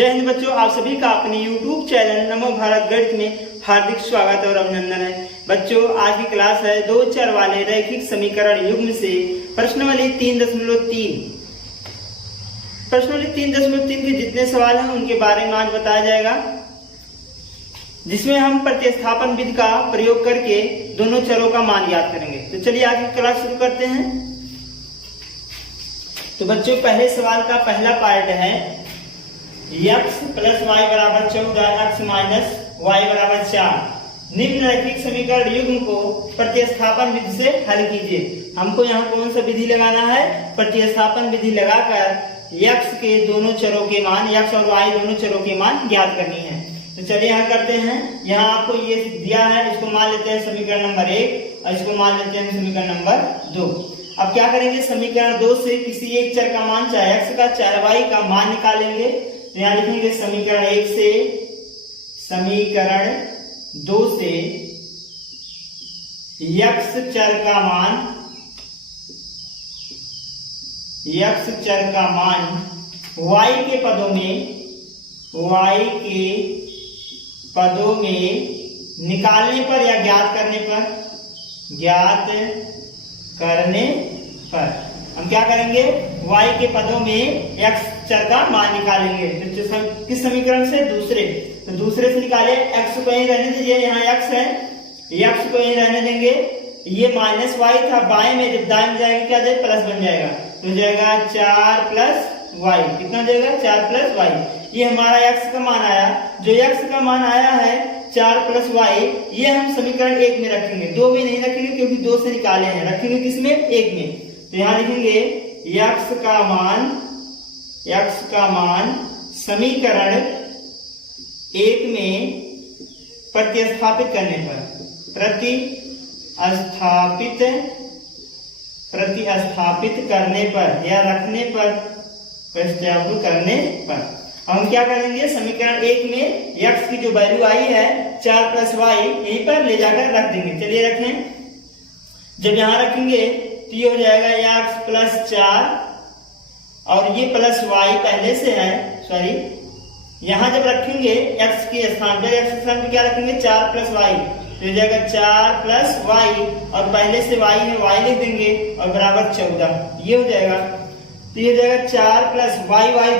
जय हिंद बच्चों, आप सभी का अपने YouTube चैनल नमो भारत गणित में हार्दिक स्वागत और अभिनंदन है। बच्चों, आज की क्लास है दो चर वाले रैखिक समीकरण युग्म से प्रश्नावली 3.3। प्रश्नावली 3.3 के जितने सवाल हैं उनके बारे में आज बताया जाएगा, जिसमें हम प्रतिस्थापन विधि का प्रयोग करके दोनों चरों का मान ज्ञात करेंगे। तो चलिए आज की क्लास शुरू करते हैं। तो बच्चों, पहले सवाल का पहला पार्ट है x प्लस वाई बराबर 14, x माइनस वाई बराबर 4। निम्न रैखिक समीकरण युग्म को प्रतिस्थापन विधि से हल कीजिए। हमको यहाँ कौन सा विधि लगाना है? प्रतिस्थापन विधि लगाकर x के दोनों चरों के मान, x और y दोनों चरों के मान ज्ञात करनी है। तो चलिए यहाँ करते हैं। यहाँ आपको ये दिया है, इसको मान लेते हैं समीकरण नंबर 1 और इसको मान लेते हैं समीकरण नंबर 2। अब क्या करेंगे? समीकरण 2 से किसी एक चर का मान, चाहे x का चाहे y का मान निकालेंगे। तो यहाँ लिखेंगे समीकरण 1 से समीकरण 2 से x चर का मान, x चर का मान y के पदों में निकालने पर या ज्ञात करने पर हम क्या करेंगे? y के पदों में x चर का मान निकालेंगे। तो किस समीकरण से? दूसरे। तो दूसरे से निकाले। x को यहीं रहने दीजिए, यहाँ x है, x को यहीं रहने देंगे। ये माइनस y था, बाएं में जब दाएं में जाएगा क्या जाएगा? प्लस बन जाएगा। तो जाएगा 4 प्लस y। कितना जाएगा? 4 प्लस y। ये हमारा x का मान आया। जो x का मान आया है 4 प्लस y, ये हम समीकरण 1 में रखेंगे, 2 में नहीं रखेंगे क्योंकि 2 से निकाले हैं। रखेंगे किसमें? 1 में। तो यहाँ लिखेंगे x का मान समीकरण 1 में प्रतिस्थापित करने पर या रखने पर, प्रतिस्थापित करने पर हम क्या करेंगे? समीकरण 1 में x की जो वैल्यू आई है 4 प्लस y, यहीं पर ले जाकर रख देंगे। चलिए रखें। जब यहाँ रखेंगे तो ये हो जाएगा x प्लस 4 और ये प्लस y पहले से है, सॉरी, यहाँ जब रखेंगे x के स्थान पर, x के स्थान पर क्या रखेंगे? 4 प्लस y। तो हो जाएगा 4 प्लस y और पहले से y है, y लिख देंगे और बराबर 14। ये हो जाएगा। तो ये हो जाएगा 4 प्लस y,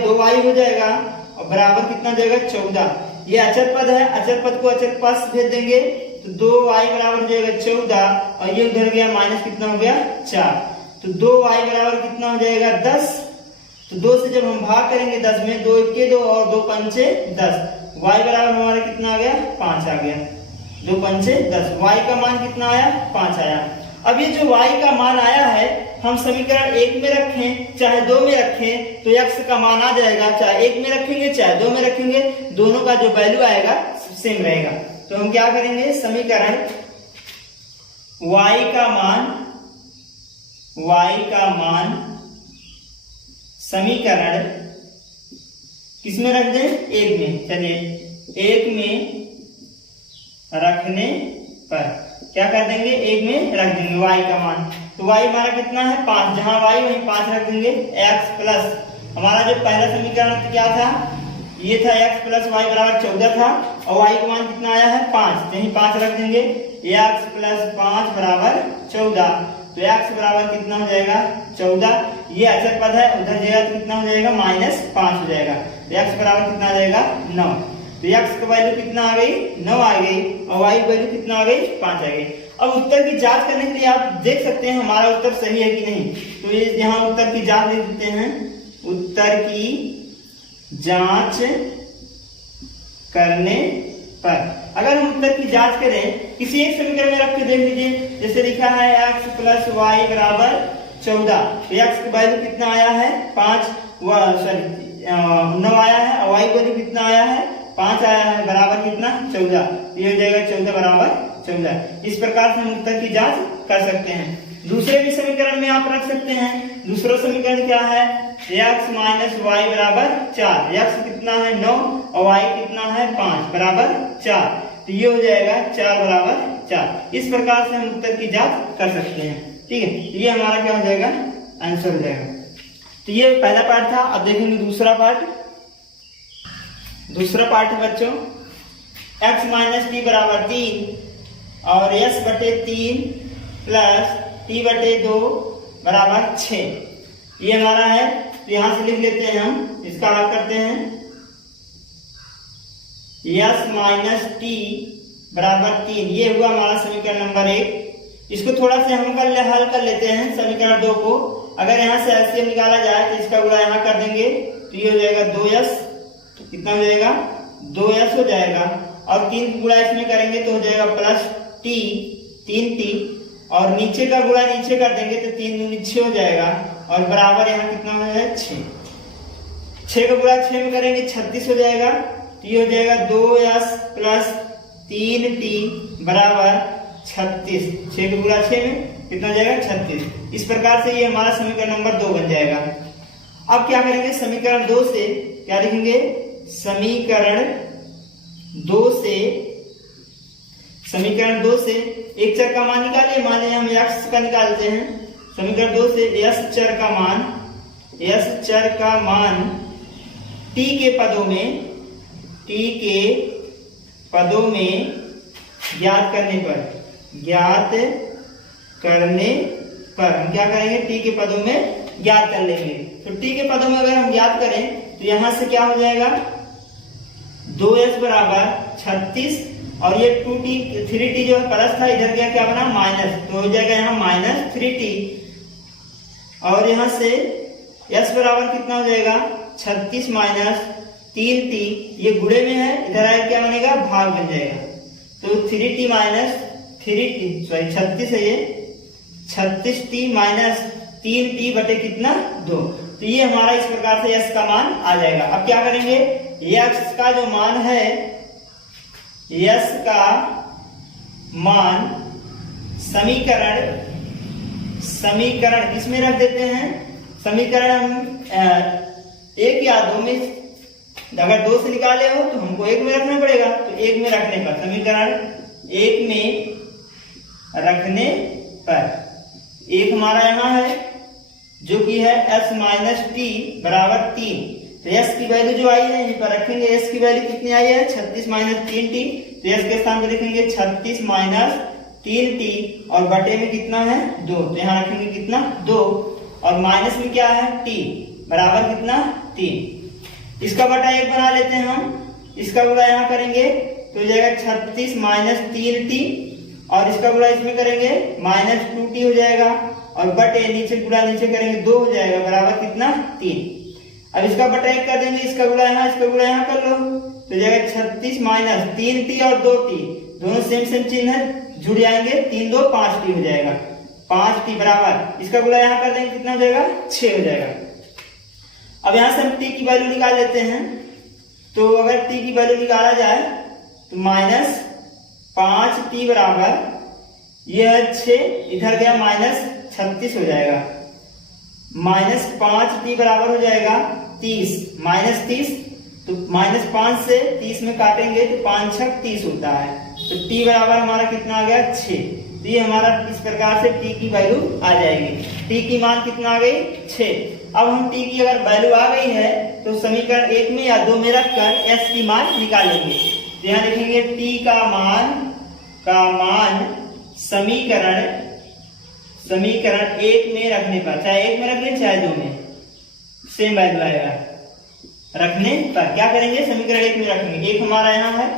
2y हो जाएगा और बराबर कितना जाएगा? 14। ये अचर पद है, अचर पद को अचर पद से भेज देंगे तो 2y बराबर हो जाएगा 14 और ये उधर गया माइनस, कितना हो गया? 4। तो 2y बराबर कितना हो जाएगा? 10। तो 2 से जब हम भाग करेंगे 10 में, 2 1 2 और 2 5 10, y बराबर हमारा कितना आ गया? 5 आ गया। 2 5 10, y का मान कितना आया? 5 आया। अब ये जो y का मान आया है हम समीकरण 1 में रखें चाहे 2 में रखें तो x का मान आ जाएगा। चाहे 1 में रखेंगे चाहे 2 में रखेंगे, दोनों का जो वैल्यू आएगा सेम रहेगा। तो हम क्या करेंगे? समीकरण y का मान समीकरण किसमें रख दें? 1 में। चलिए 1 में रखने पर क्या कर देंगे? 1 में रख देंगे y का मान। तो y हमारा कितना है? 5। जहां y वहीं 5 रख देंगे। x प्लस, हमारा जो पहला समीकरण क्या था? ये था x प्लस y बराबर 14 था और y का मान कितना आया है? 5। यहीं 5 रख देंगे। x प्लस 5 बराबर 14। तो x बराबर कितना हो जाएगा? 14। ये अचर पद है, उधर जाएगा तो कितना हो जाएगा? -5 हो जाएगा। तो x बराबर कितना आ जाएगा? 9। तो x की वैल्यू कितना आ गई? 9 आ गई और y की वैल्यू कितना आ गई? 5 आ गई। अब उत्तर की जांच करने के लिए आप देख सकते हैं हमारा उत्तर सही है कि नहीं। तो ये यहाँ उत्तर की जांच लिख देते हैं। उत्तर की जांच करने पर अगर हम उत्तर की जांच करें किसी एक समीकरण में रख के देख लीजिए। जैसे लिखा है x प्लस वाई बराबर 14, तो x की वैल्यू कितना आया है? 5, सॉरी 9 आया है और y की वैल्यू कितना आया है? 5 आया है, बराबर कितना? 14। ये हो जाएगा 14 बराबर 14। इस प्रकार से हम उत्तर की जांच कर सकते हैं। दूसरे भी समीकरण में आप रख सकते हैं। दूसरा समीकरण क्या है? x माइनस वाई बराबर 4। x कितना है? 9 और y कितना है? 5 बराबर 4। तो ये हो जाएगा 4 बराबर 4। इस प्रकार से हम उत्तर की जांच कर सकते हैं। ठीक है, ये हमारा क्या हो जाएगा? आंसर हो जाएगा। तो ये पहला पार्ट था। अब देखेंगे दूसरा पार्ट। दूसरा पार्ट है बच्चों, x माइनस टी बराबर 3 और s बटे 3 प्लस t बटे 2 बराबर 6, ये हमारा है। तो यहां से लिख लेते हैं, हम इसका हल करते हैं। s माइनस टी बराबर 3, ये हुआ हमारा समीकरण नंबर 1। इसको थोड़ा से हम हल कर लेते हैं समीकरण 2 को। अगर यहाँ से एलसीएम निकाला जाए तो इसका गुणा यहाँ कर देंगे तो ये हो जाएगा 2s, कितना हो जाएगा 2s हो जाएगा, और 3 गुणा इसमें करेंगे तो हो जाएगा प्लस t 3t, और नीचे का गुणा नीचे कर देंगे तो 3 दूनी 6 हो जाएगा, और बराबर यहाँ कितना हो जाएगा 6 का गुणा 6 में करेंगे 36 हो जाएगा। तो ये हो जाएगा 2s प्लस 3t बराबर 36, 6 का गुणा 6 में कितना हो जाएगा 36। इस प्रकार से ये हमारा समीकरण नंबर 2 बन जाएगा। अब क्या करेंगे, समीकरण 2 से क्या लिखेंगे, समीकरण 2 से एक चर का मान निकालिए। मान लिया हम x का निकालते हैं। समीकरण 2 से s चर का मान t के पदों में ज्ञात करने पर हम क्या करेंगे, t के पदों में ज्ञात कर लेंगे। तो t के पदों में अगर हम ज्ञात करें तो यहां से क्या हो जाएगा, 2s बराबर 36, और ये 2t 3t जो प्लस था इधर गया क्या बना माइनस, तो हो जाएगा यहाँ माइनस 3t, और यहाँ से s बराबर कितना हो जाएगा 36 माइनस 3t, ये गुणे में है, इधर आए क्या बनेगा भाग बन जाएगा। तो 3t माइनस 3t सॉरी 36 है ये, 36t माइनस 3t बटे कितना 2। तो ये हमारा इस प्रकार से s का मान आ जाएगा। अब क्या करेंगे, x का जो मान है, s का मान समीकरण इसमें रख देते हैं। समीकरण हम 1 या 2 में, अगर 2 से निकाले हो तो हमको 1 में रखना पड़ेगा। तो 1 में रखने पर, समीकरण 1 में रखने पर, एक हमारा यहाँ है जो कि है s माइनस टी बराबर 3। तो s की वैल्यू जो आई है यहीं पर रखेंगे। s की वैल्यू कितनी आई है 36 माइनस 3t, तो s के स्थान पर लिखेंगे 36 माइनस 3t, और बटे में कितना है 2, तो यहाँ रखेंगे कितना 2, और माइनस में क्या है t बराबर कितना 3। इसका बटा 1 बना लेते हैं हम। इसका गुणा यहाँ करेंगे तो हो जाएगा 36 माइनस 3t, और इसका गुणा इसमें करेंगे माइनस 2t हो जाएगा, और बटे नीचे गुणा नीचे करेंगे 2 हो जाएगा बराबर कितना 3। अब इसका बटा 1 कर देंगे, इसका गुणा यहाँ कर लो, तो जाएगा 36 माइनस 3t और 2t, दोनों सेम चिन्ह है, जुड़ जाएंगे, 3 2 5t हो जाएगा, 5t बराबर, इसका गुणा यहाँ कर देंगे कितना हो जाएगा 6 हो जाएगा। अब यहाँ से हम t की वैल्यू निकाल लेते हैं। तो अगर t की वैल्यू निकाला जाए तो माइनस 5t बराबर, यह 6 इधर गया माइनस 36 हो जाएगा, माइनस 5t बराबर हो जाएगा 30, माइनस 30, तो माइनस 5 से 30 में काटेंगे तो 5 6 30 होता है, तो t बराबर हमारा कितना आ गया 6। तो ये हमारा इस प्रकार से t की वैल्यू आ जाएगी। t की मान कितना आ गई 6। अब हम t की अगर वैल्यू आ गई है तो समीकरण 1 में या 2 में रखकर s की मान निकालेंगे। तो यहाँ लिखेंगे t का मान समीकरण 1 में रखने पर, चाहे 1 में रख लें चाहे 2 में, सेम वैल्यू आएगा। रखने पर क्या करेंगे, समीकरण 1 में रखेंगे। 1 हमारा यहाँ है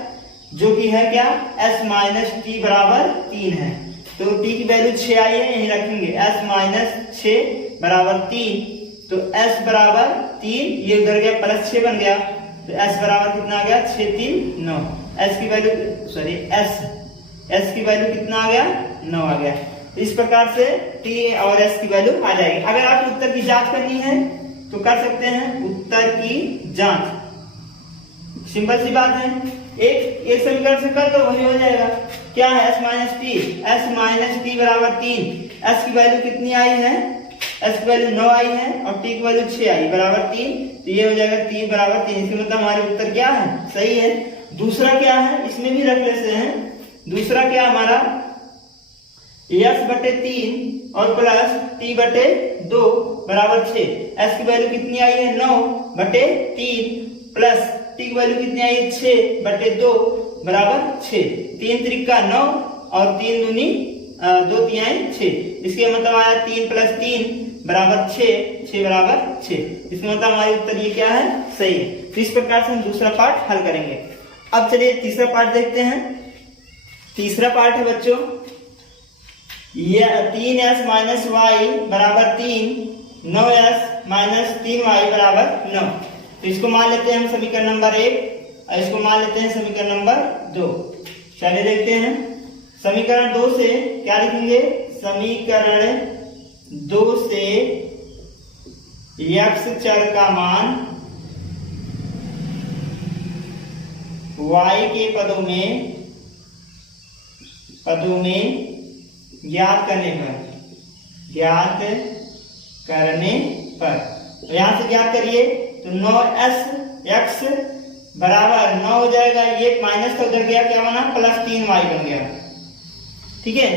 जो कि है क्या s माइनस टी बराबर 3 है, तो t की वैल्यू 6 आई है, यहीं रखेंगे s माइनस 6 बराबर 3, तो s बराबर 3, ये उधर गया प्लस 6 बन गया, तो s बराबर कितना आ गया 6 3 9, s की वैल्यू सॉरी s की वैल्यू कितना आ गया 9 आ गया। तो इस प्रकार से t और s की वैल्यू आ जाएगी। अगर आप उत्तर की जांच करनी है तो कर सकते हैं उत्तर की जांच, सिंपल सी बात है, एक समीकरण से कर दो वही हो जाएगा। क्या है s माइनस टी बराबर 3, s की वैल्यू कितनी आई है, s की वैल्यू 9 आई है और t की वैल्यू 6 आई बराबर 3, तो ये हो जाएगा t बराबर 3। इसका मतलब हमारे उत्तर क्या है सही है। दूसरा क्या है, इसमें भी रख लेते हैं। दूसरा क्या हमारा s बटे 3 और प्लस t बटे 2 बराबर 6, s की वैल्यू कितनी आई है 9 बटे 3 प्लस टी की वैल्यू कितनी आई 6/2 बराबर 6। 3 त्रिका 9 और 3 दूनी 2 तिहाई 6। इसके मतलब आया 3 + 3 बराबर 6, 6 बराबर 6। इसका मतलब हमारे उत्तर ये क्या है, सही है। तो इस प्रकार से हम दूसरा पार्ट हल करेंगे। अब चलिए तीसरा पार्ट देखते हैं। तीसरा पार्ट है बच्चों, ये 3s - y बराबर 3, 9s - 3y बराबर 9। तो इसको मान लेते हैं हम समीकरण नंबर 1 और इसको मान लेते हैं समीकरण नंबर 2। चलिए देखते हैं। समीकरण 2 से क्या लिखेंगे, समीकरण 2 से x चर का मान y के पदों में ज्ञात करने पर तो यहां से ज्ञात करिए तो 9s बराबर 9 हो जाएगा, ये माइनस का उधर गया, क्या बना +3y बन गया। ठीक है।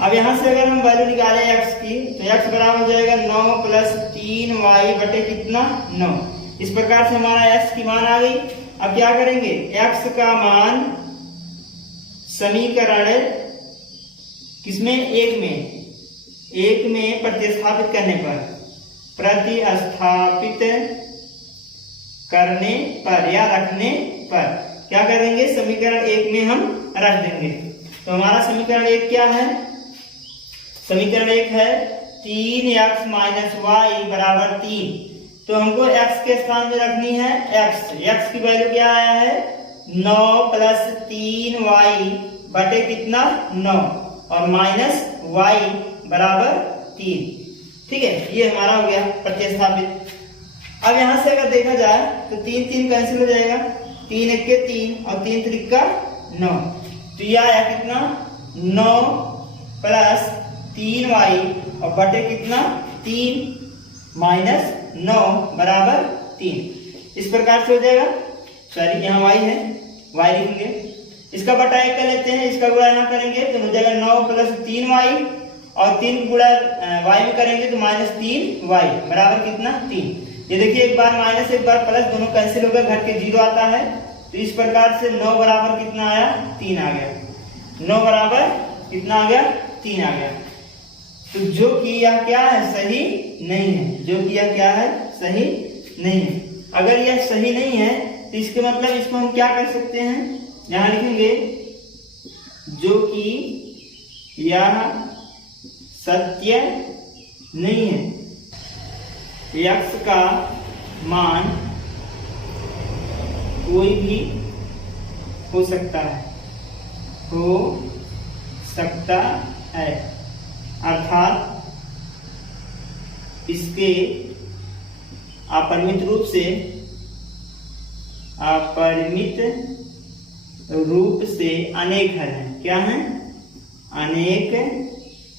अब यहां से अगर हम वैल्यू निकालें x की तो x बराबर हो जाएगा 9 + 3y बटे कितना 9। इस प्रकार से हमारा x की मान आ गई। अब क्या करेंगे, x का मान समीकरण किसमें, एक में प्रतिस्थापित करने पर या रखने पर क्या करेंगे, समीकरण 1 में हम रख देंगे। तो हमारा समीकरण 1 क्या है, समीकरण 1 है 3x - y बराबर 3। तो हमको x के स्थान में रखनी है x की वैल्यू क्या आया है 9 + 3y बटे कितना 9 और -y बराबर 3। ठीक है, ये हमारा हो गया प्रतिस्थापित। अब यहां से अगर देखा जाए तो 3 3 कैंसिल हो जाएगा, 3 × 1 = 3 और 3 × 3 = 9। तो ये आया कितना 9 + 3y और बटे कितना 3 - 9 बराबर 3। इस प्रकार से हो जाएगा। सॉरी यहाँ y है, y लिखेंगे, इसका बटा 1 कर लेते हैं, इसका गुणा यहाँ करेंगे तो हो जाएगा 9 + 3y और 3 गुणा y में करेंगे तो -3y बराबर कितना 3। ये देखिए एक बार माइनस एक बार प्लस दोनों कैंसिल हो गए, घट के 0 आता है। तो इस प्रकार से 9 बराबर कितना आया 3 आ गया। 9 बराबर कितना आ गया 3 आ गया। तो जो कि यह क्या है सही नहीं है, जो कि यह क्या है सही नहीं है। अगर यह सही नहीं है तो इसके मतलब इसको हम क्या कर सकते हैं, यहां लिखेंगे जो कि यह सत्य नहीं है। x का मान कोई भी हो सकता है, अर्थात इसके अपरिमित रूप से अनेक हल हैं। क्या हैं, अनेक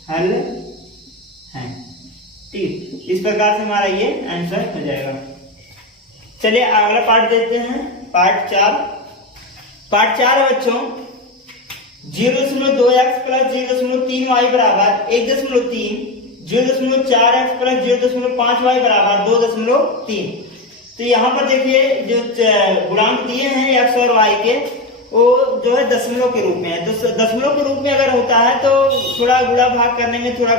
हल हैं। ठीक, इस प्रकार से हमारा ये आंसर हो जाएगा। चलिए अगला पार्ट देखते हैं, पार्ट 4। पार्ट 4 है बच्चों 0.2x + 0.3y बराबर 1.3, 0.4x + 0.5y बराबर 2.3। तो यहाँ पर देखिए जो गुणांक दिए हैं x और y के वो जो है दशमलव के रूप में है। तो दशमलव के रूप में अगर होता है तो थोड़ा गुणा भाग करने में थोड़ा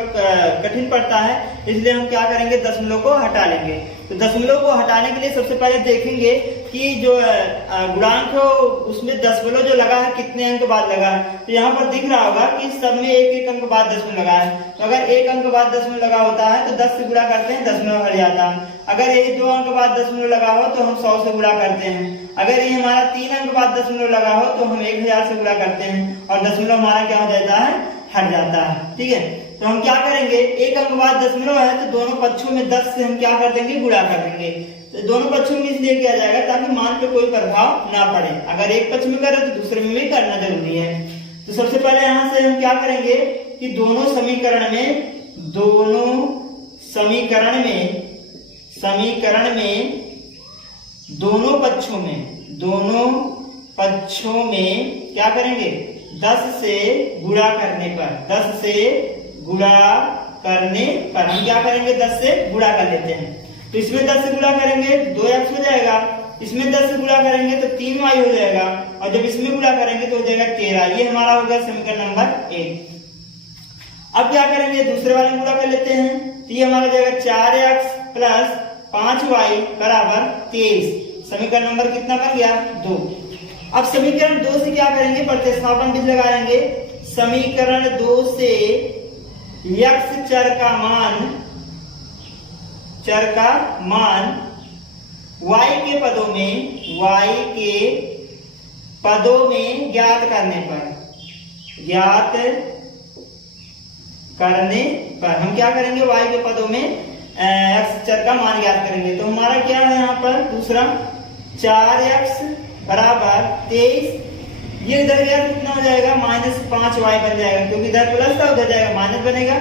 कठिन पड़ता है, इसलिए हम क्या करेंगे दशमलव को हटा लेंगे। तो दशमलव को हटाने के लिए सबसे पहले देखेंगे कि जो गुणांक है उसमें दशमलव जो लगा है कितने अंक बाद लगा है। तो यहाँ पर दिख रहा होगा कि सब में 1-1 अंक बाद दशमलव लगा है। तो अगर 1 अंक बाद दशमलव लगा होता है तो 10 से गुणा करते हैं, दशमलव हट जाता है। अगर ये 2 अंक बाद दशमलव लगा हो तो हम 100 से गुणा करते हैं। अगर ये हमारा 3 अंक बाद दशमलव लगा हो तो हम 1000 से गुणा करते हैं और दशमलव हमारा क्या हो जाता है, हट जाता है। ठीक है, तो हम क्या करेंगे 1 अंक बाद दशमलव है तो दोनों पक्षों में 10 से हम क्या कर देंगे, गुणा कर देंगे। तो दोनों पक्षों में इसलिए किया जाएगा ताकि मान पे कोई प्रभाव ना पड़े। अगर एक पक्ष में करें तो दूसरे में भी करना जरूरी है। तो सबसे पहले यहाँ से हम क्या करेंगे कि दोनों समीकरण में दोनों पक्षों में क्या करेंगे 10 से गुणा करने पर हम क्या करेंगे 10 से गुणा कर लेते हैं। तो इसमें 10 से गुणा करेंगे 2x हो जाएगा इसमें 10 से गुणा करेंगे तो 3y हो जाएगा, और जब इसमें गुणा करेंगे तो हो जाएगा 13। ये हमारा हो गया समीकरण नंबर 1। अब क्या करेंगे, दूसरे वाले में गुणा कर लेते हैं, तो ये हमारा हो जाएगा 4x प्लस 5y बराबर 23। समीकरण नंबर कितना बन गया, 2। अब समीकरण 2 से क्या करेंगे, प्रतिस्थापन विधि लगाएंगे। समीकरण 2 से x चर का मान y के पदों में ज्ञात करने पर हम क्या करेंगे, y के पदों में x चर का मान ज्ञात करेंगे। तो हमारा क्या है यहाँ पर दूसरा 4x बराबर 23, ये इधर गया कितना हो जाएगा, -5y बन जाएगा, क्योंकि इधर प्लस था उधर जाएगा माइनस बनेगा।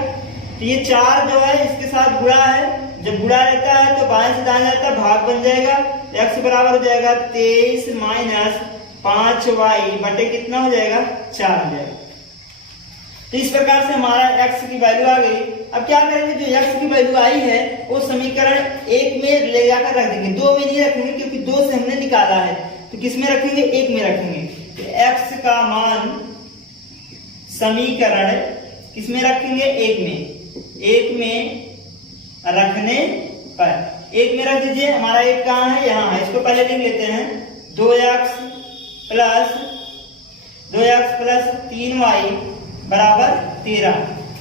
तो ये 4 जो है इसके साथ गुणा है, जब गुणा रहता है तो बाएं से दाएं जाता है, भाग बन जाएगा। x बराबर हो जाएगा 23 माइनस 5y बटे कितना हो जाएगा, 4 हो जाएगा। तो इस प्रकार से हमारा x की वैल्यू आ गई। अब क्या करेंगे, जो x की वैल्यू आई है वो समीकरण 1 में ले जाकर रख देंगे, 2 में नहीं रखेंगे, क्योंकि 2 से हमने निकाला है। तो किस में रखेंगे, 1 में रखेंगे। तो x का मान समीकरण किस में रखेंगे, 1 में रखने पर 1 में रख दीजिए। हमारा 1 कहाँ है, यहाँ है, इसको पहले लिख लेते हैं। 2x प्लस 3y बराबर 13,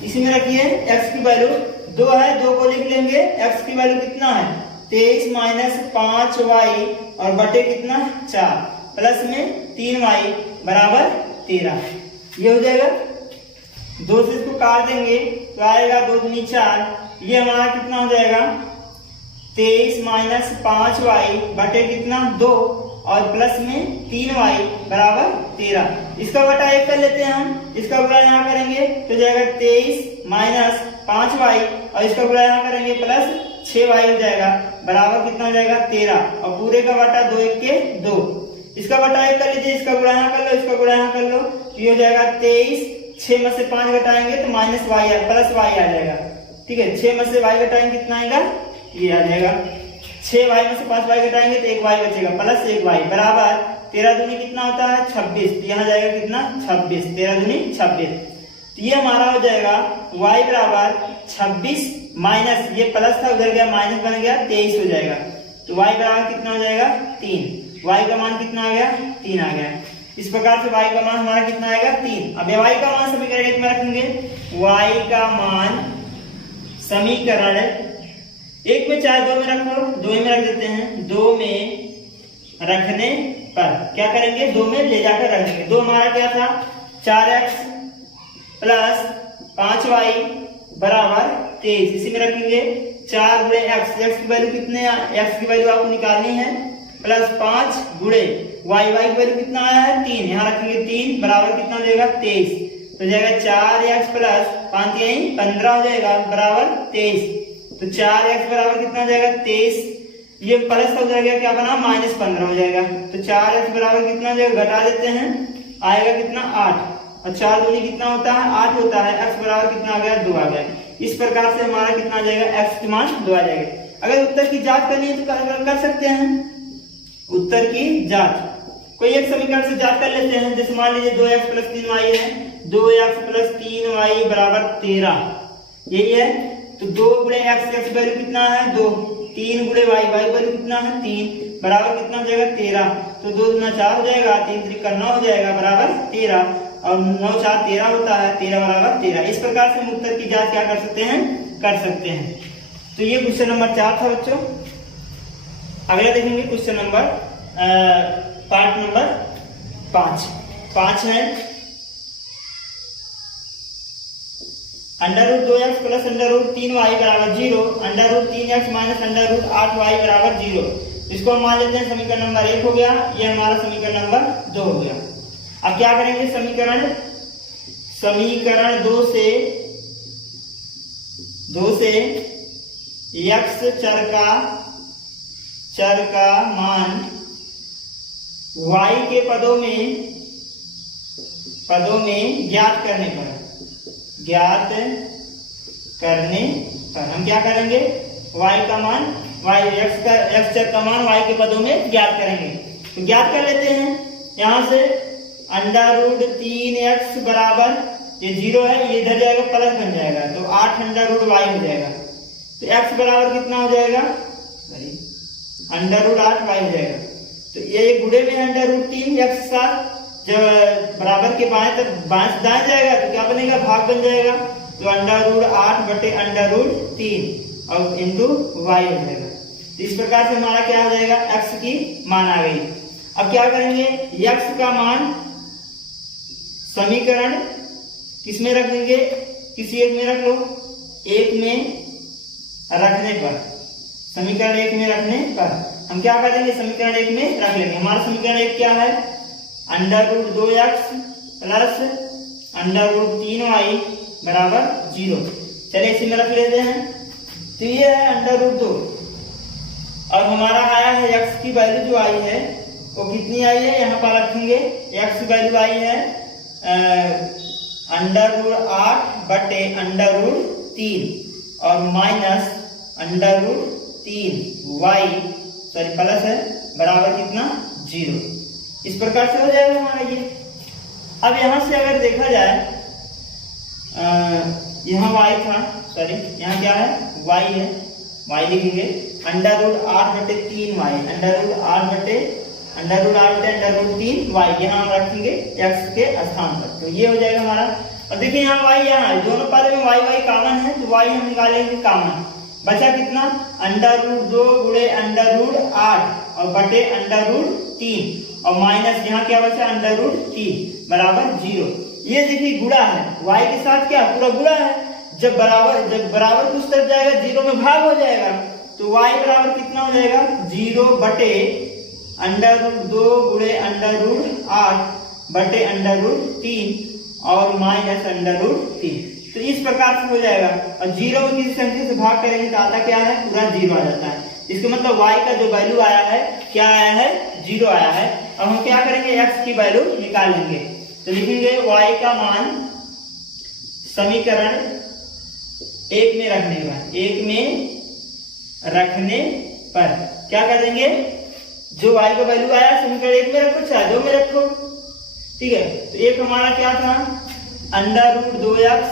इसी में रखिए। x की वैल्यू 2 है, 2 को लिख लेंगे। x की वैल्यू कितना है, 23 माइनस 5y और बटे कितना 4 प्लस में 3y बराबर 13, ये हो जाएगा। 2 से इसको काट देंगे तो आएगा 2 दूनी 4, ये हमारा कितना हो जाएगा 23 माइनस 5y बटे कितना 2 और प्लस में 3y बराबर 13। इसका बटा 1 कर लेते हैं हम, इसका गुणा यहाँ करेंगे तो जाएगा 23 माइनस 5y और इसका गुणा यहाँ करेंगे प्लस 6y हो जाएगा, बराबर कितना हो जाएगा 13, और पूरे का बटा 2 1 के 2। इसका बटा 1 कर लीजिए, इसका गुणा यहाँ कर लो, इसका गुणा यहाँ कर लो, ये हो जाएगा 23, 6 में से 5 घटाएंगे तो माइनस y प्लस y आ जाएगा। ठीक है, 6 में से y घटाएंगे कितना आएगा, ये आ जाएगा। 6y में से 5y घटाएंगे तो 1y बचेगा प्लस 1y बराबर 13 दूनी कितना होता है 26, तो यहाँ जाएगा कितना 26, 13 दूनी 26। तो ये हमारा हो जाएगा y बराबर 26 माइनस, ये प्लस था उधर गया माइनस बन गया 23 हो जाएगा। तो y बराबर कितना हो जाएगा 3, y का मान कितना आ गया 3 आ गया। इस प्रकार से y का मान हमारा कितना आएगा 3। अब y का मान समीकरण 1 में रखेंगे, y का मान समीकरण 1 में चाहे 2 में रखो, 2 में रख देते हैं। 2 में रखने पर क्या करेंगे, 2 में ले जाकर रख देंगे। 2 हमारा क्या था 4x प्लस 5y बराबर 23, इसी में रखेंगे। 4 गुणे x, x की वैल्यू कितने, x की वैल्यू आपको निकालनी है, प्लस 5 गुणे y, y की वैल्यू कितना आया है 3, यहाँ रखेंगे 3 बराबर कितना हो जाएगा 23, तो जाएगा 4x प्लस 5 15 हो जाएगा बराबर 23। तो 4x बराबर कितना हो जाएगा 23, ये प्लस हो जाएगा क्या बना -15 हो जाएगा। तो 4x बराबर कितना हो जाएगा, घटा देते हैं, आएगा कितना 8, और 4 दूनी कितना होता है 8 होता है। x बराबर कितना आ गया 2 आ गया। इस प्रकार से हमारा कितना आ जाएगा x की मान 2 आ जाएगा। अगर उत्तर की जांच करनी है तो कर सकते हैं उत्तर की जांच। कोई एक समीकरण से जांच कर लेते हैं, जैसे मान लीजिए 2x प्लस 3y है, 2x प्लस 3y बराबर 13, यही है। तो 2 गुणे x वैल्यू कितना है 2, 3 गुणे y वैल्यू कितना है 3 बराबर कितना हो जाएगा 13। तो 2 दूना 4 हो जाएगा, 3 त्रिक 9 हो जाएगा बराबर 13, और 9 4 13 होता है, 13 बराबर 13। इस प्रकार से हम उत्तर की जांच क्या कर सकते हैं। तो ये क्वेश्चन नंबर 4 था बच्चों। अगला देखेंगे क्वेश्चन नंबर पार्ट नंबर 5 है √2x प्लस √3y बराबर 0, √3x माइनस √8y बराबर 0। इसको हम मान लेते हैं समीकरण नंबर 1 हो गया, ये हमारा समीकरण नंबर 2 हो गया। अब क्या करेंगे, समीकरण 2 से x चर का मान y के पदों में ज्ञात करने पर हम क्या करेंगे, y का मान वाई एक्स चर का मान वाई के पदों में ज्ञात करेंगे। तो ज्ञात कर लेते हैं यहाँ से √3x बराबर ये 0 है, ये इधर जाएगा प्लस बन जाएगा तो 8 √y हो जाएगा। तो x बराबर कितना हो जाएगा, √8y हो जाएगा। तो ये गुणे में √3 x के साथ जब बराबर के बाएं तक बाएं दाएं जाएगा तो क्या बनेगा, भाग बन जाएगा। तो √8 बटे √3 और इंटू y हो जाएगा। तो इस प्रकार से हमारा क्या हो जाएगा, x की मान आ गई। अब क्या करेंगे, x का मान समीकरण किसमें रख देंगे, किसी एक में रख लो, एक में रखने पर, समीकरण एक में रखने पर हम क्या कर देंगे, समीकरण एक में रख लेंगे। हमारा समीकरण एक क्या है, √2x प्लस √3y बराबर 0। चलिए इसी में रख लेते हैं। तो ये है √2 और हमारा आया है x की वैल्यू जो आई है वो कितनी आई है, यहाँ पर रखेंगे। x की वैल्यू आई है √8 बटे √3 और माइनस √3y सॉरी प्लस है बराबर कितना, 0। इस प्रकार से हो जाएगा हमारा ये। अब यहाँ से अगर देखा जाए यहाँ y था, सॉरी यहाँ क्या है, y है, y लिखेंगे √8 बटे 3y, √8 बटे √3y यहाँ हम रखेंगे x के स्थान पर। तो ये हो जाएगा हमारा। और देखिए यहाँ y यहाँ है, दोनों पद में y कॉमन है तो y हम निकालेंगे कॉमन। बचा कितना, √2 गुणे √8 और बटे √3 और माइनस यहाँ क्या बचा √3 बराबर 0। ये देखिए गुणा है, y के साथ क्या पूरा गुणा है। जब बराबर कुछ तरफ जाएगा 0 में भाग हो जाएगा तो y बराबर कितना हो जाएगा, 0 बटे √2 गुणे √8 बटे √3 और माइनस √3। तो इस प्रकार से हो जाएगा। और 0 को किसी संख्या से भाग करेंगे तो आता क्या है, पूरा 0 आ जाता है। इसका मतलब y का जो वैल्यू आया है क्या आया है, 0 आया है। अब हम क्या करेंगे, x की वैल्यू निकाल लेंगे। तो लिखेंगे y का मान समीकरण एक में रखने पर, एक में रखने पर क्या कर देंगे, जो y का वैल्यू आया समीकरण एक में रखो चाहे 2 में रखो, ठीक है। तो एक हमारा क्या था, √2x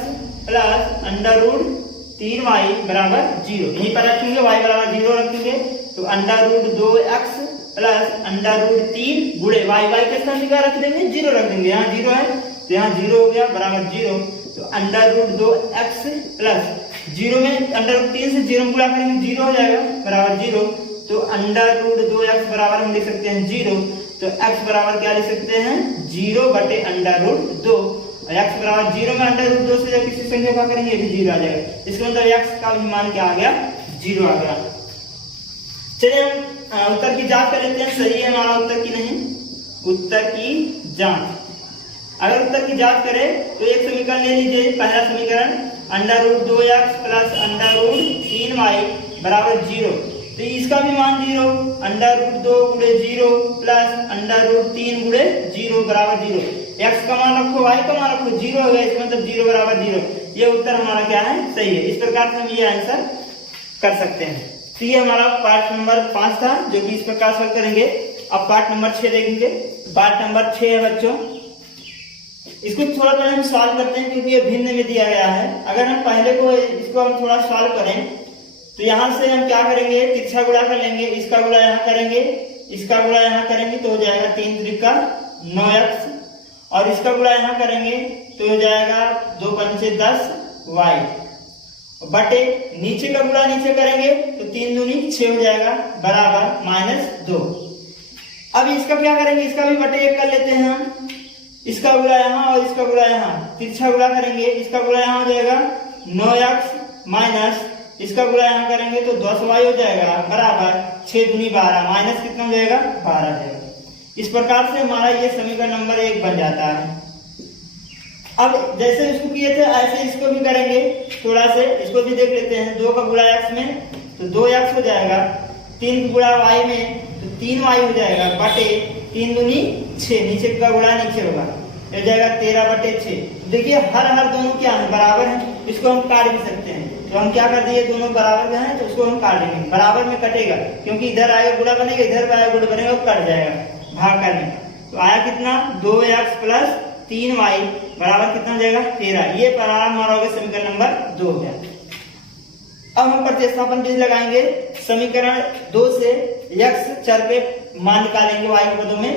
प्लस √3y बराबर 0, यहीं पर रखेंगे, y बराबर 0 रखेंगे। तो √2x प्लस √3 गुणे y के स्थान पर रख देंगे, 0 रख देंगे, यहाँ 0 है तो यहाँ 0 हो गया बराबर 0। तो √2x प्लस 0 में √3 से 0 में गुणा करेंगे 0 हो जाएगा बराबर 0। तो √2x बराबर हम लिख सकते हैं 0। तो x बराबर क्या लिख सकते हैं, 0 बटे √2। x बराबर 0 में √2 से जब किसी संख्या का करेंगे भी 0 आ जाएगा। इसका मतलब x का भी मान क्या आ गया, 0 आ गया। चलिए हम उत्तर की जांच कर लेते हैं, सही है हमारा उत्तर की नहीं, उत्तर की जांच। अगर उत्तर की जांच करें तो एक समीकरण ले लीजिए, पहला समीकरण √2x प्लस √3y बराबर 0। तो इसका भी मान 0, √2 गुणे 0 प्लस √3 गुणे 0 बराबर 0। x का मान रखो, y का मान रखो, 0 हो गया, इसका मतलब 0 बराबर 0। ये उत्तर हमारा क्या है, सही है। इस प्रकार से हम ये आंसर कर सकते हैं। तो ये हमारा पार्ट नंबर 5 था, जो कि इस प्रकार से करेंगे। अब पार्ट नंबर 6 देखेंगे। पार्ट नंबर 6 है बच्चों, इसको थोड़ा पहले हम सॉल्व करते हैं क्योंकि ये भिन्न में दिया गया है। अगर हम पहले को इसको हम थोड़ा सॉल्व करें तो यहाँ से हम क्या करेंगे, तिरछा गुणा कर लेंगे, इसका गुणा यहाँ करेंगे, इसका गुणा यहाँ करेंगे तो हो जाएगा 3 त्रिका 9x, और इसका गुणा यहाँ करेंगे तो हो जाएगा 2 पंचे 10y बटे नीचे का गुणा नीचे करेंगे तो 3 दूनी 6 हो जाएगा बराबर -2। अब इसका क्या करेंगे, इसका भी बटे 1 कर लेते हैं हम। इसका गुणा यहाँ और इसका गुणा यहाँ, तिरछा गुणा करेंगे, इसका गुणा यहाँ हो जाएगा 9x माइनस इसका गुणा यहाँ करेंगे तो 10y हो जाएगा बराबर 6 दूनी 12, माइनस कितना हो जाएगा 12 हो जाएगा। इस प्रकार से हमारा ये समीकरण नंबर 1 बन जाता है। अब जैसे इसको किए थे ऐसे इसको भी करेंगे, थोड़ा से इसको भी देख लेते हैं। 2 का गुणा x में तो 2x हो जाएगा, 3 का गुणा y में तो 3y हो जाएगा बटे 3 दूनी 6, नीचे का गुणा नीचे होगा, हो जाएगा 13 बटे 6। देखिए हर दोनों क्या है, बराबर है, इसको हम काट भी सकते हैं। तो हम क्या कर दिए, दोनों बराबर में है तो उसको हम काट देंगे, बराबर में कटेगा क्योंकि इधर आएगा गुणा बनेगा, इधर आएगा गुणा बनेगा, वो कट जाएगा भाग करने का। तो आया कितना 2x प्लस 3y बराबर कितना हो जाएगा 13। ये हमारा हो गया समीकरण नंबर 2 हो गया। अब हम प्रतिस्थापन विधि लगाएंगे। समीकरण 2 से x चर पे मान निकालेंगे y के पदों में।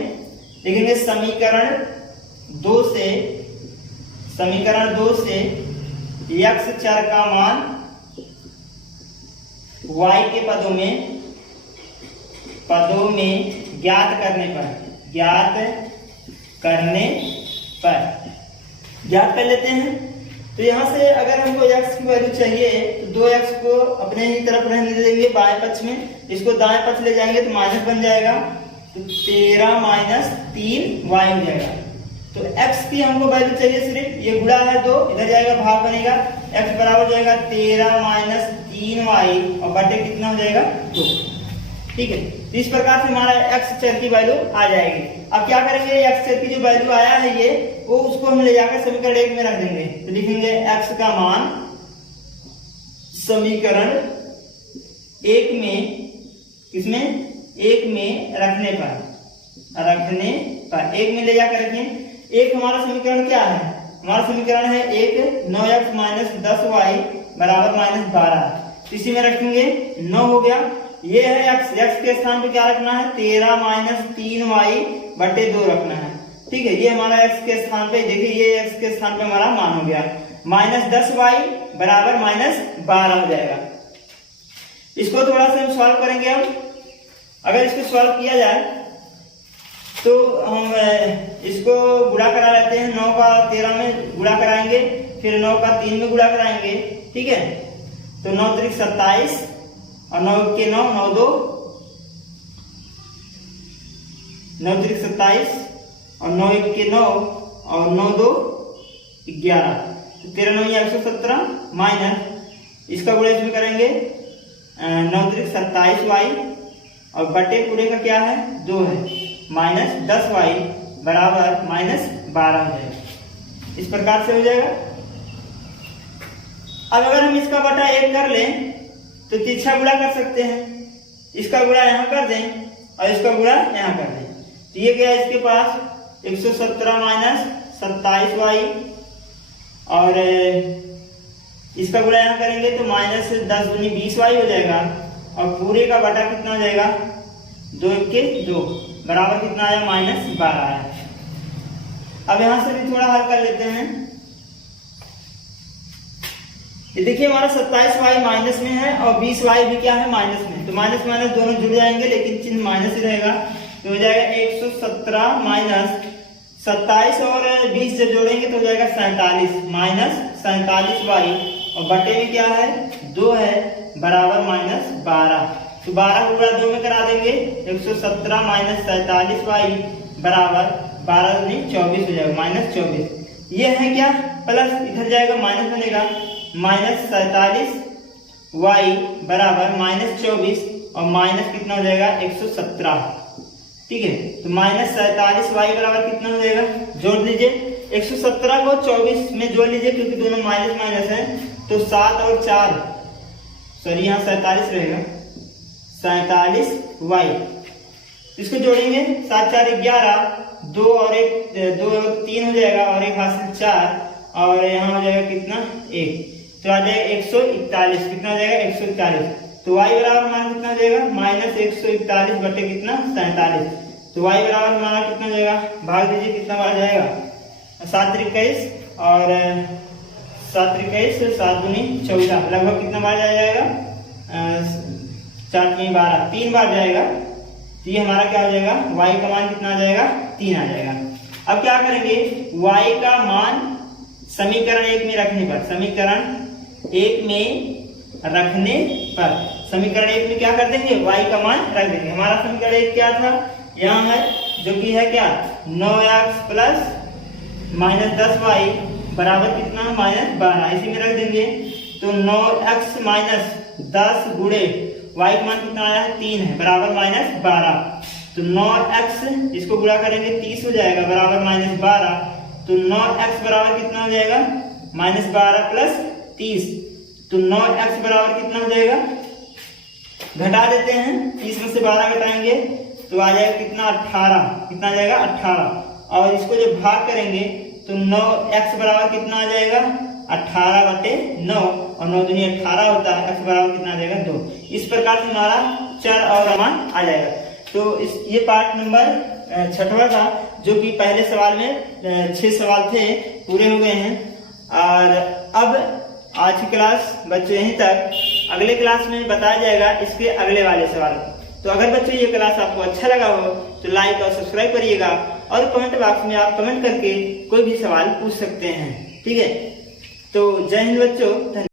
लिखेंगे समीकरण 2 से x चर का मान y के पदों में ज्ञात कर लेते हैं। तो यहाँ से अगर हमको x की वैल्यू चाहिए तो 2x को अपने ही तरफ रहने देंगे बाएं पक्ष में, इसको दाएं पक्ष ले जाएंगे तो माइनस बन जाएगा, तो 13 माइनस 3y हो जाएगा। तो x की हमको वैल्यू चाहिए सिर्फ, ये गुणा है 2, इधर जाएगा भाग बनेगा, x बराबर हो जाएगा 13 माइनस 3y और बटे कितना हो जाएगा 2। ठीक है, तो इस प्रकार से हमारा x चर की वैल्यू आ जाएगी। अब क्या करेंगे, x चर की जो वैल्यू आया है ये वो उसको हम ले जाकर समीकरण 1 में रख देंगे। तो लिखेंगे x का मान समीकरण 1 में रखने पर 1 में ले जाकर रखें। एक हमारा समीकरण क्या है, हमारा समीकरण है 1 9x माइनस 10y बराबर माइनस 12। इसी में रखेंगे 9 हो गया। ये है x के स्थान पे क्या रखना है 13 माइनस 3y बटे 2 रखना है। ठीक है, ये हमारा x के स्थान पे, देखिए ये x के स्थान पे हमारा मान हो गया माइनस 10y बराबर माइनस 12 हो जाएगा। इसको थोड़ा सा हम सॉल्व करेंगे। अब अगर इसको सॉल्व किया जाए तो हम इसको गुणा करा लेते हैं। 9 का 13 में गुणा कराएंगे, फिर 9 का 3 में गुणा कराएंगे। ठीक है, तो 9 त्रिक 27 और 9 के 9 9 2 9 त्रिक 27 और 9 1 के 9 और 9 2 11, तो 13 9 117 माइनस इसका गुणा इसमें करेंगे 9 त्रिक 27y और बटे पूरे का क्या है 2 है माइनस 10y बराबर माइनस 12 हो जाएगा। इस प्रकार से हो जाएगा। अब अगर हम इसका बटा 1 कर लें तो तिरछा गुणा कर सकते हैं, इसका गुणा यहाँ कर दें और इसका गुणा यहाँ कर दें। तो ये गया इसके पास 117 माइनस 27y और इसका गुणा यहाँ करेंगे तो माइनस 10 दूनी 20y हो जाएगा और पूरे का बटा कितना हो जाएगा 2 1 के 2 बराबर कितना आया माइनस 12 आया। अब यहाँ से भी थोड़ा हल कर लेते हैं। ये देखिए हमारा 27y माइनस में है और 20y भी क्या है माइनस में, तो माइनस माइनस दोनों जुड़ जाएंगे लेकिन चिन्ह माइनस ही रहेगा। तो हो जाएगा 117 माइनस 27 और 20 जब जोड़ेंगे तो हो जाएगा 47 माइनस 47y और बटे में क्या है 2 है बराबर माइनस 12। तो 12 को गुणा 2 में करा देंगे 117 माइनस 47y बराबर 12 दूनी 24 हो जाएगा माइनस 24। ये है क्या प्लस, इधर जाएगा माइनस बनेगा माइनस 47y बराबर माइनस 24 और माइनस कितना हो जाएगा 117। ठीक है, तो माइनस 47y बराबर कितना हो जाएगा, जोड़ लीजिए 117 को 24 में जोड़ लीजिए क्योंकि दोनों माइनस माइनस है। तो 7 और 4 सॉरी यहाँ 47 रहेगा 47y, इसको जोड़ेंगे 7 4 11 2 और 3 हो जाएगा और एक हाथ से 4 और यहाँ हो जाएगा कितना 1, तो आ जाएगा 141। कितना हो जाएगा 141। तो y बराबर मान कितना हो जाएगा माइनस 141 बटे कितना 47। तो y बराबर हमारा कितना हो जाएगा, भाग दीजिए कितना बार जाएगा 7 21 और 7 21 7 दूनी 14 लगभग कितना बार जाएगा 4 3 12 3 बार जाएगा। तो ये हमारा क्या हो जाएगा y का मान कितना आ जाएगा 3 आ जाएगा। अब क्या करेंगे y का मान समीकरण 1 में रखने पर, समीकरण 1 में क्या कर देंगे y का मान रख देंगे। हमारा समीकरण 1 क्या था यहाँ है जो कि है क्या 9x प्लस माइनस 10y बराबर कितना माइनस 12, इसी में रख देंगे। तो 9x माइनस 10 गुणे y का मान कितना आया है 3 है बराबर माइनस 12। तो 9x इसको गुणा करेंगे 30 हो जाएगा बराबर माइनस 12। तो 9x बराबर कितना हो जाएगा माइनस 12 प्लस 30। तो 9x बराबर कितना हो जाएगा, घटा देते हैं, 30 में से 12 घटाएंगे तो आ जाएगा कितना 18, कितना आ जाएगा 18। और इसको जब भाग करेंगे तो 9x बराबर कितना आ जाएगा 18/9, और 9 दूनी 18 होता है, x बराबर कितना आ जाएगा 2। इस प्रकार से हमारा चर और मान आ जाएगा। तो ये पार्ट नंबर 6वां था, जो कि पहले सवाल में 6 सवाल थे, पूरे हो गए हैं। और अब आज की क्लास बच्चों यहीं तक, अगले क्लास में बताया जाएगा इसके अगले वाले सवाल। तो अगर बच्चों ये क्लास आपको अच्छा लगा हो तो लाइक और सब्सक्राइब करिएगा, और कमेंट बॉक्स में आप कमेंट करके कोई भी सवाल पूछ सकते हैं। ठीक है, तो जय हिंद बच्चों।